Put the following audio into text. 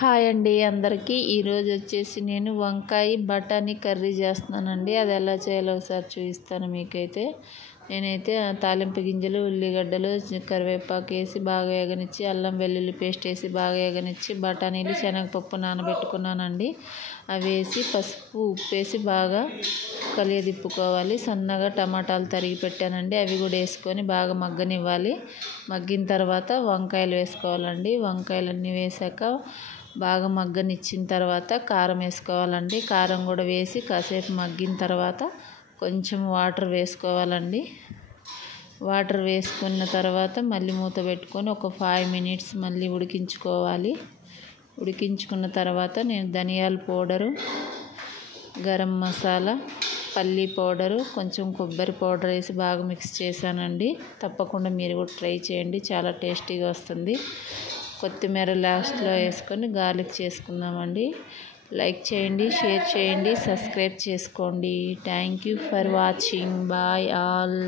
Hi అండి అందరికీ. ఈరోజు వచ్చేసి నేను వంకాయ బఠానీ కర్రీ చేస్తున్నానండి. అది ఎలా చేయాలో ఒకసారి చూపిస్తాను మీకైతే. నేనైతే తాలింపు గింజలు, ఉల్లిగడ్డలు, కరివేపాకు వేసి బాగా వేగనిచ్చి, అల్లం వెల్లుల్లి పేస్ట్ వేసి బాగా వేగనిచ్చి, బఠానీలు, శనగపప్పు నానబెట్టుకున్నానండి. అవి వేసి పసుపు, ఉప్పు వేసి బాగా కలియదిప్పుకోవాలి. సన్నగా టమాటాలు తరిగి పెట్టానండి, అవి కూడా వేసుకొని బాగా మగ్గనివ్వాలి. మగ్గిన తర్వాత వంకాయలు వేసుకోవాలండి. వంకాయలన్నీ వేసాక బాగా మగ్గనిచ్చిన తర్వాత కారం వేసుకోవాలండి. కారం కూడా వేసి కాసేపు మగ్గిన తర్వాత కొంచెం వాటర్ వేసుకోవాలండి. వాటర్ వేసుకున్న తర్వాత మళ్ళీ మూత పెట్టుకొని ఒక 5 minutes మళ్ళీ ఉడికించుకోవాలి. ఉడికించుకున్న తర్వాత నేను ధనియాల పౌడరు, గరం మసాలా, పల్లీ పౌడరు, కొంచెం కొబ్బరి పౌడర్ వేసి బాగా మిక్స్ చేశానండి. తప్పకుండా మీరు కూడా ట్రై చేయండి, చాలా టేస్టీగా వస్తుంది. కొత్తిమీర లాస్ట్లో వేసుకొని గార్లిక్ చేసుకుందామండి. లైక్ చేయండి, షేర్ చేయండి, సబ్స్క్రైబ్ చేసుకోండి. Thank you for watching. Bye all.